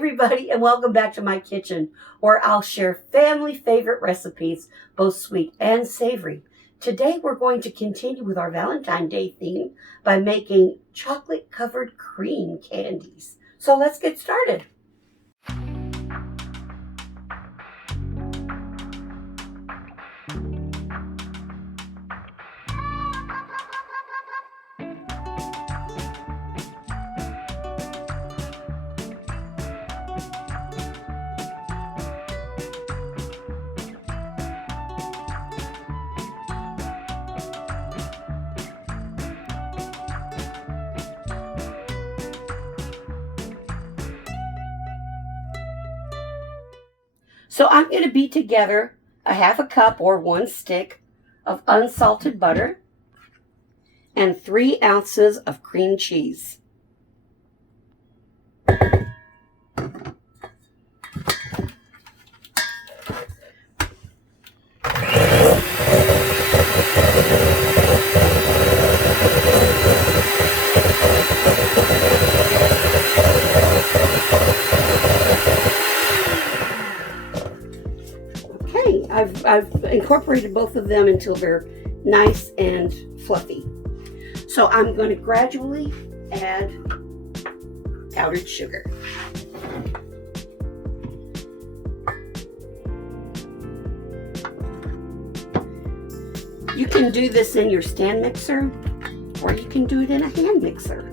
everybody, and welcome back to my kitchen, where I'll share family favorite recipes, both sweet and savory. Today we're going to continue with our Valentine's Day theme by making chocolate-covered cream candies. So let's get started. So I'm going to beat together a half a cup or 1 stick of unsalted butter and 3 ounces of cream cheese. I've incorporated both of them until they're nice and fluffy. So I'm going to gradually add powdered sugar. You can do this in your stand mixer, or you can do it in a hand mixer.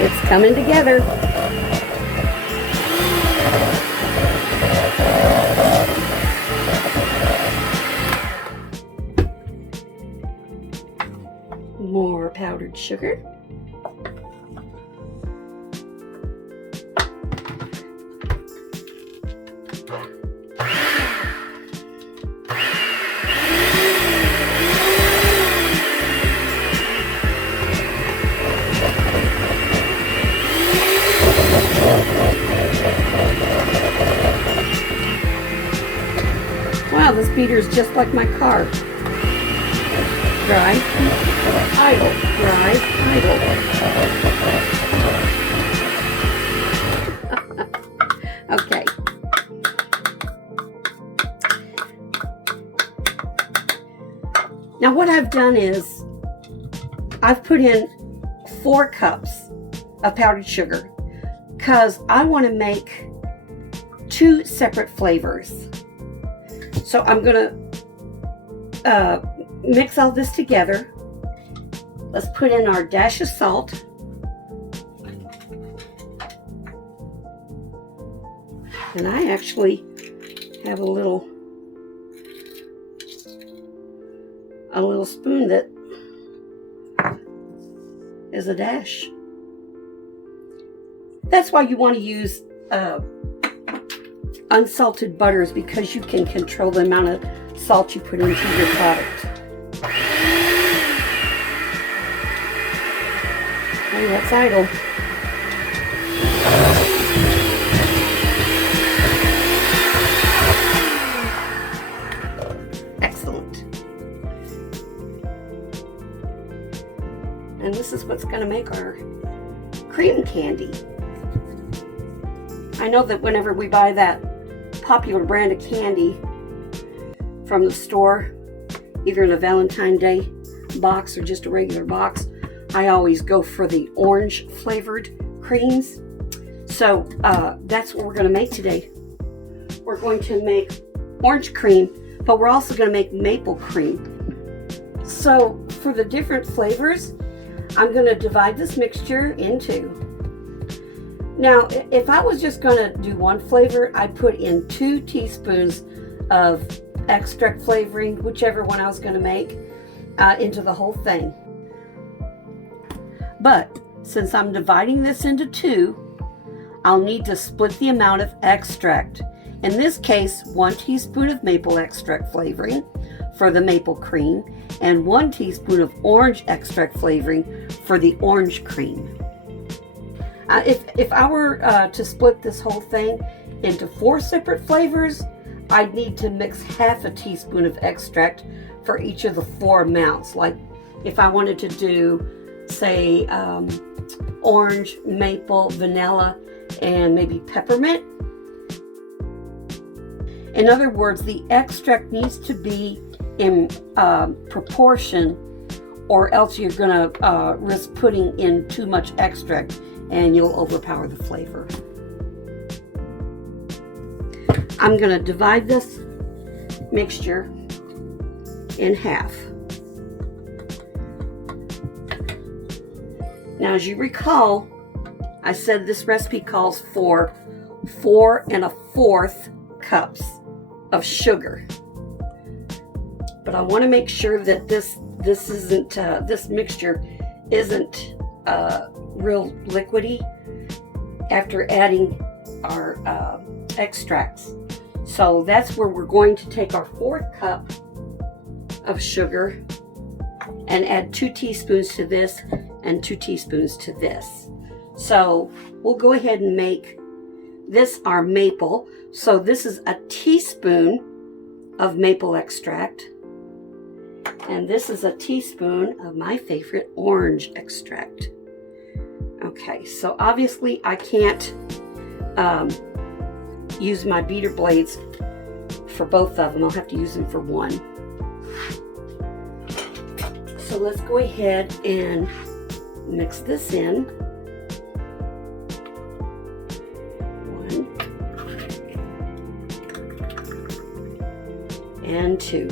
It's coming together. More powdered sugar. Wow, this beater is just like my car. Dry, idle, dry, idle. Okay. Now what I've done is I've put in 4 cups of powdered sugar because I want to make 2 separate flavors. So I'm going to mix all this together. Let's put in our dash of salt. And I actually have a little spoon that is a dash. That's why you want to use unsalted butters, because you can control the amount of salt you put into your product. Oh, that's idle. Excellent. And this is what's going to make our cream candy. I know that whenever we buy that popular brand of candy from the store, either in a Valentine's Day box or just a regular box, I always go for the orange flavored creams. So that's what we're going to make today. We're going to make orange cream, but we're also going to make maple cream. So for the different flavors, I'm going to divide this mixture in 2. Now, if I was just going to do one flavor, I'd put in 2 teaspoons of extract flavoring, whichever one I was going to make, into the whole thing. But since I'm dividing this into 2, I'll need to split the amount of extract. In this case, 1 teaspoon of maple extract flavoring, for the maple cream, and 1 teaspoon of orange extract flavoring for the orange cream. If I were to split this whole thing into 4 separate flavors, I'd need to mix half a teaspoon of extract for each of the 4 amounts. Like if I wanted to do, say, orange, maple, vanilla, and maybe peppermint. In other words, the extract needs to be in proportion, or else you're going to risk putting in too much extract and you'll overpower the flavor. I'm going to divide this mixture in half. Now, as you recall, I said this recipe calls for 4 1/4 cups of sugar. But I want to make sure that this mixture isn't real liquidy after adding our extracts. So that's where we're going to take our 4th cup of sugar and add 2 teaspoons to this and 2 teaspoons to this. So we'll go ahead and make this our maple. So this is a teaspoon of maple extract, and this is a teaspoon of my favorite orange extract. Okay, so obviously I can't use my beater blades for both of them. I'll have to use them for one. So let's go ahead and mix this in. 1 and 2.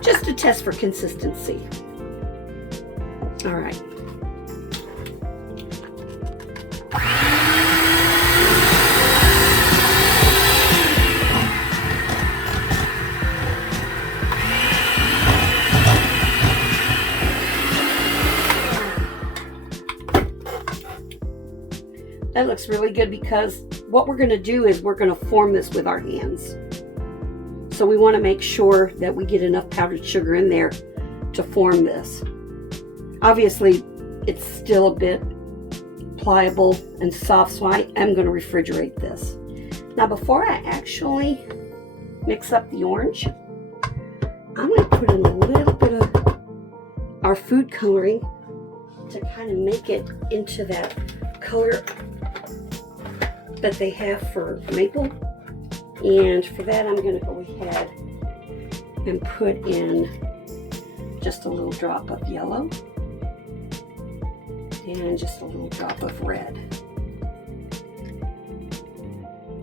Just to test for consistency. All right. That looks really good, because what we're going to do is we're going to form this with our hands. So we want to make sure that we get enough powdered sugar in there to form this. Obviously, it's still a bit pliable and soft, so I am going to refrigerate this. Now, before I actually mix up the orange, I'm going to put in a little bit of our food coloring to kind of make it into that color that they have for maple. And for that, I'm going to go ahead and put in just a little drop of yellow and just a little drop of red.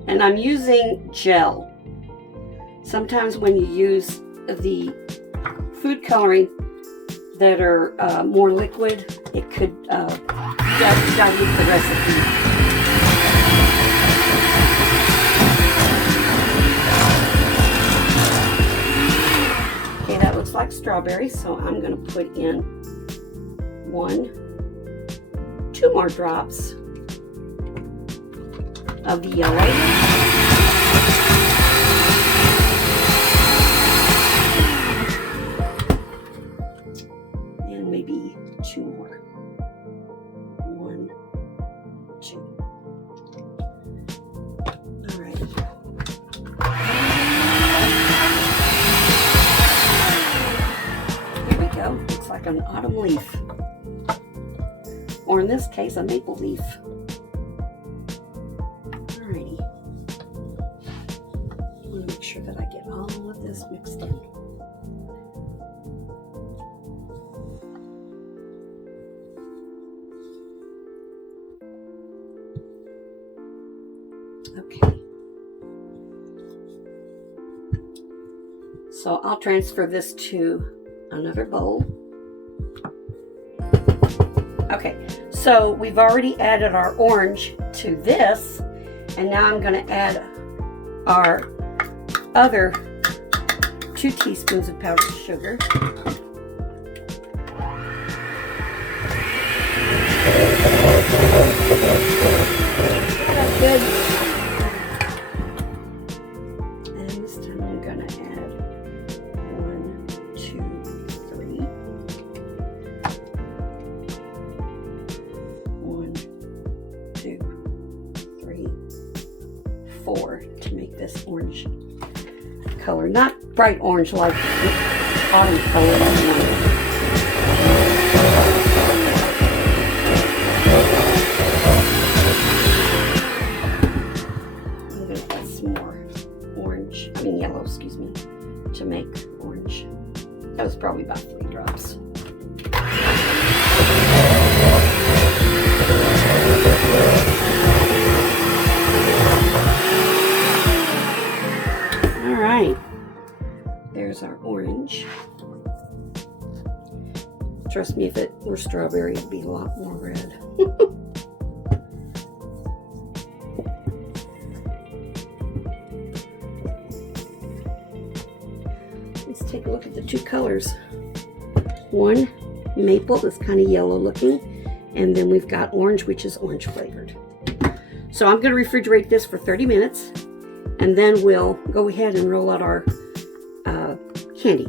And I'm using gel. Sometimes when you use the food coloring that are more liquid, it could dilute the recipe. Okay, that looks like strawberry, so I'm going to put in 2 more drops of the yellow. And maybe 2 more. 1, 2. All right. Here we go. Looks like an autumn leaf. Or in this case, a maple leaf. Alrighty. I want to make sure that I get all of this mixed in. Okay. So I'll transfer this to another bowl. Okay, so we've already added our orange to this, and now I'm going to add our other 2 teaspoons of powdered sugar. That's good. And this time I'm going to add 1 4 to make this orange color. Not bright orange like autumn color. I'm going to add some more yellow, excuse me, to make orange. That was probably about 3 drops. All right, there's our orange. Trust me, if it were strawberry, it'd be a lot more red. Let's take a look at the 2 colors. One, maple, that's kind of yellow looking, and then we've got orange, which is orange flavored. So I'm going to refrigerate this for 30 minutes, and then we'll go ahead and roll out our candy.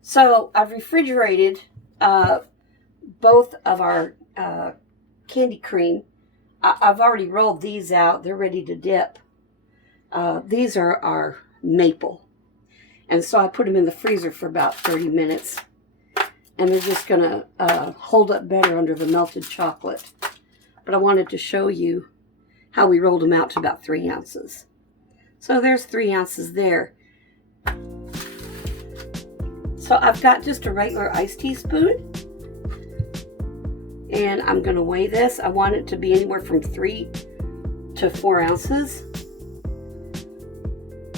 So I've refrigerated both of our candy cream. I've already rolled these out. They're ready to dip. These are our maple. And so I put them in the freezer for about 30 minutes. And they're just going to hold up better under the melted chocolate. But I wanted to show you how we rolled them out to about 3 ounces. So there's 3 ounces there. So I've got just a regular iced teaspoon. And I'm going to weigh this. I want it to be anywhere from 3 to 4 ounces.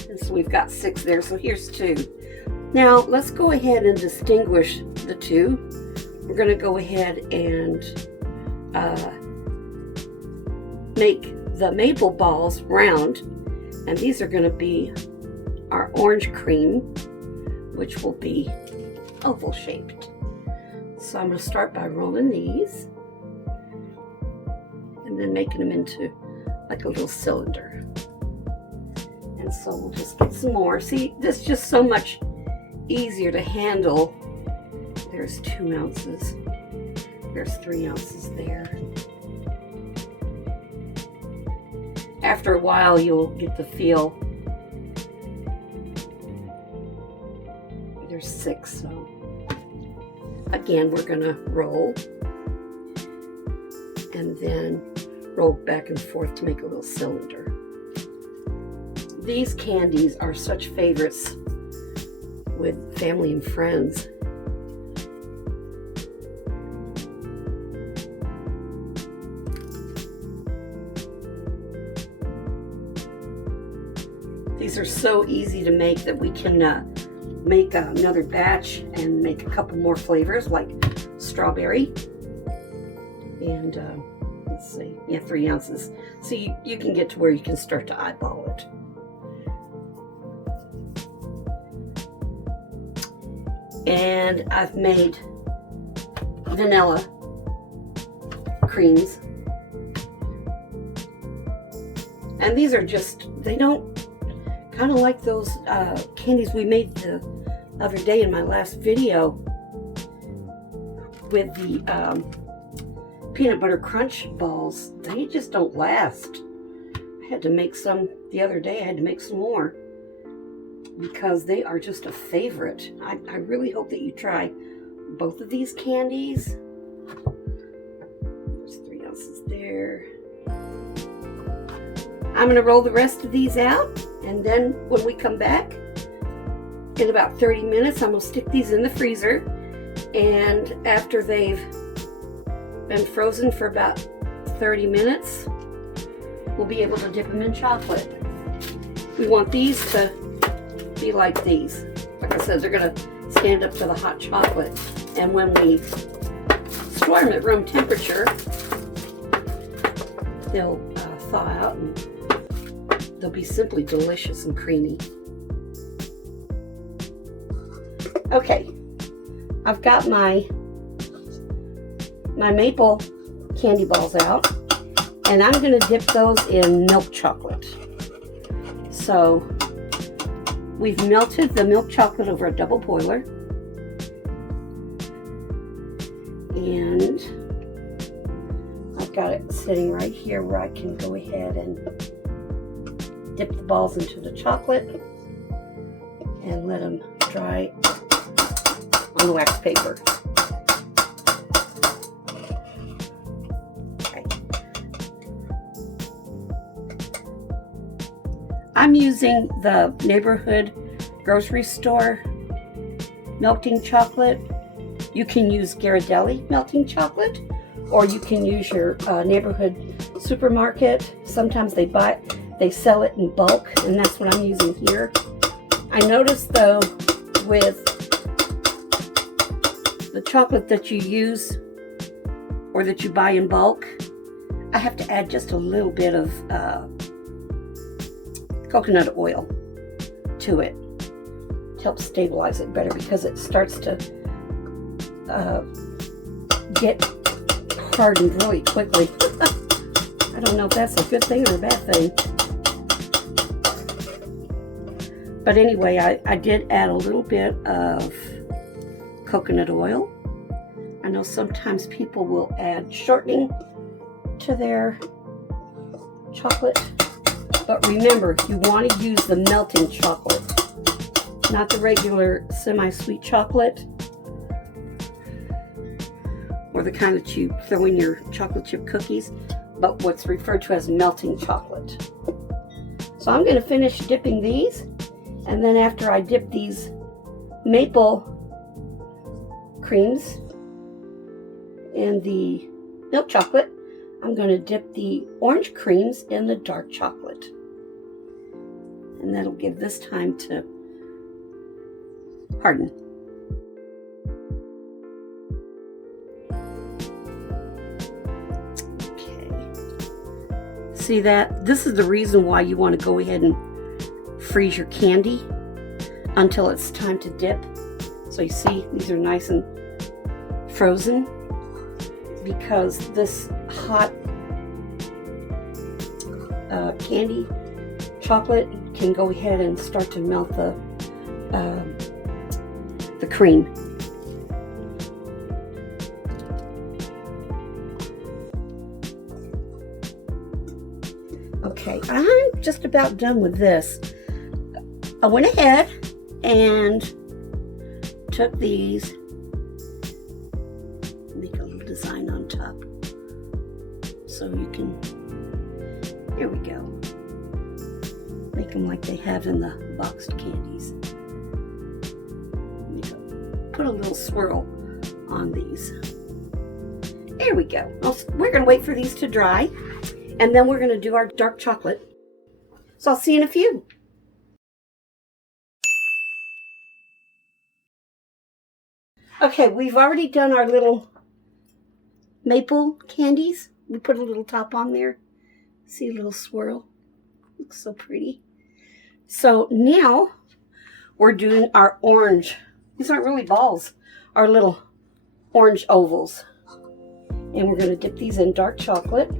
And so we've got 6 there. So here's 2. Now let's go ahead and distinguish the 2. We're going to go ahead and make the maple balls round. And these are going to be our orange cream, which will be oval shaped. So I'm going to start by rolling these and then making them into like a little cylinder. And so we'll just get some more. See, this is just so much easier to handle. There's 2 ounces. There's 3 ounces there. After a while, you'll get the feel. There's 6, so again, we're going to roll and then roll back and forth to make a little cylinder. These candies are such favorites with family and friends. These are so easy to make that we can make another batch and make a couple more flavors like strawberry and let's see, yeah, 3 ounces. So you can get to where you can start to eyeball it. And I've made vanilla creams, and these are just, they don't, kind of like those candies we made the other day in my last video with the peanut butter crunch balls. They just don't last. I had to make some the other day. I had to make some more because they are just a favorite. I really hope that you try both of these candies. There's 3 ounces there. I'm going to roll the rest of these out, and then when we come back in about 30 minutes, I'm going to stick these in the freezer, and after they've been frozen for about 30 minutes, we'll be able to dip them in chocolate. We want these to be like these. Like I said, they're going to stand up to the hot chocolate, and when we store them at room temperature, they'll thaw out and they'll be simply delicious and creamy. Okay, I've got my maple candy balls out, and I'm going to dip those in milk chocolate. So we've melted the milk chocolate over a double boiler, and got it sitting right here where I can go ahead and dip the balls into the chocolate and let them dry on the wax paper. Okay. I'm using the neighborhood grocery store melting chocolate. You can use Gaiety melting chocolate, or you can use your neighborhood supermarket. Sometimes they sell it in bulk, and that's what I'm using here. I noticed though, with the chocolate that you use or that you buy in bulk, I have to add just a little bit of coconut oil to it to help stabilize it better, because it starts to get hardened really quickly. I don't know if that's a good thing or a bad thing. But anyway, I did add a little bit of coconut oil. I know sometimes people will add shortening to their chocolate. But remember, you want to use the melting chocolate, not the regular semi-sweet chocolate, or the kind that you throw in your chocolate chip cookies, but what's referred to as melting chocolate. So I'm going to finish dipping these, and then after I dip these maple creams in the milk chocolate, I'm going to dip the orange creams in the dark chocolate. And that'll give this time to harden. Okay. See that? This is the reason why you want to go ahead and freeze your candy until it's time to dip. So you see, these are nice and frozen, because this hot candy chocolate can go ahead and start to melt the cream. Okay, I'm just about done with this. I went ahead and took these, make a little design on top so you can, there we go, make them like they have in the boxed candies. Put a little swirl on these. There we go. We're going to wait for these to dry, and then we're going to do our dark chocolate. So I'll see you in a few. Okay, we've already done our little maple candies. We put a little top on there. See a little swirl? Looks so pretty. So now we're doing our orange. These aren't really balls, our little orange ovals. And we're going to dip these in dark chocolate.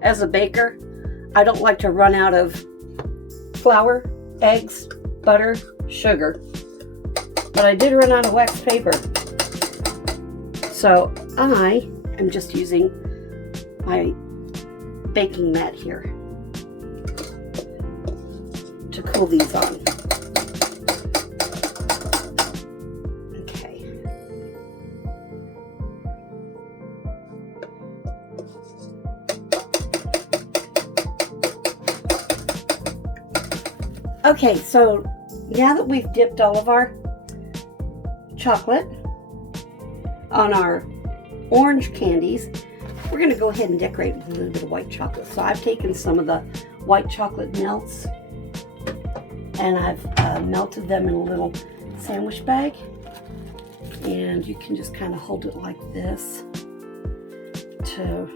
As a baker, I don't like to run out of flour, eggs, butter, sugar. But I did run out of wax paper. So I am just using my baking mat here to cool these on. Okay. Okay, so now that we've dipped all of our chocolate on our orange candies, we're going to go ahead and decorate with a little bit of white chocolate. So I've taken some of the white chocolate melts and I've melted them in a little sandwich bag, and you can just kind of hold it like this to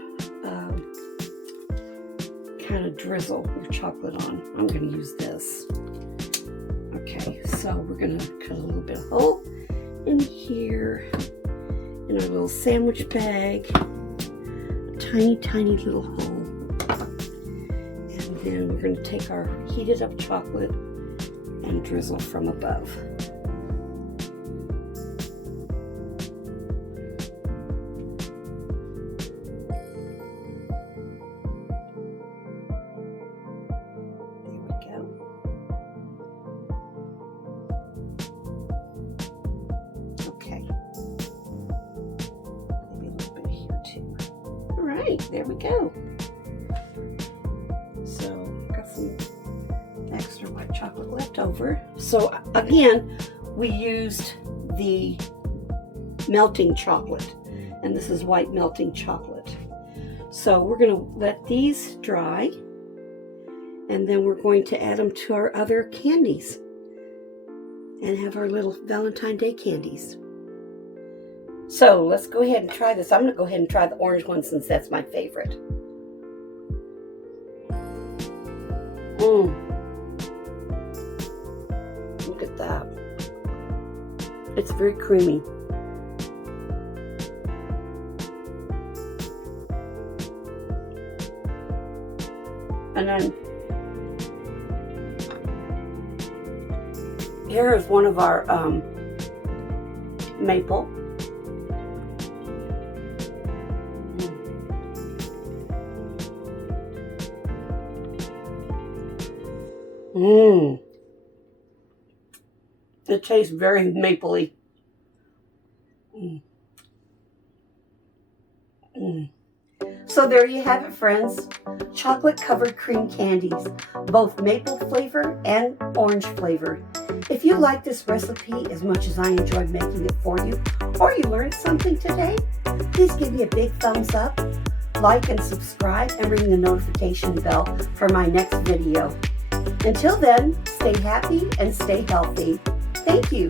kind of drizzle your chocolate on. I'm going to use this. Okay, so we're going to cut a little bit of hole in here in our little sandwich bag, a tiny little hole, then we're going to take our heated up chocolate and drizzle from above. There we go. So, got some extra white chocolate left over. So again, we used the melting chocolate, and this is white melting chocolate. So we're going to let these dry, and then we're going to add them to our other candies and have our little Valentine's Day candies. So let's go ahead and try this. I'm going to go ahead and try the orange one since that's my favorite. Look at that. It's very creamy. And then here is one of our maple. It tastes very mapley. So there you have it, friends. Chocolate covered cream candies, both maple flavor and orange flavor. If you like this recipe as much as I enjoyed making it for you, or you learned something today, please give me a big thumbs up, like and subscribe, and ring the notification bell for my next video. Until then, stay happy and stay healthy. Thank you.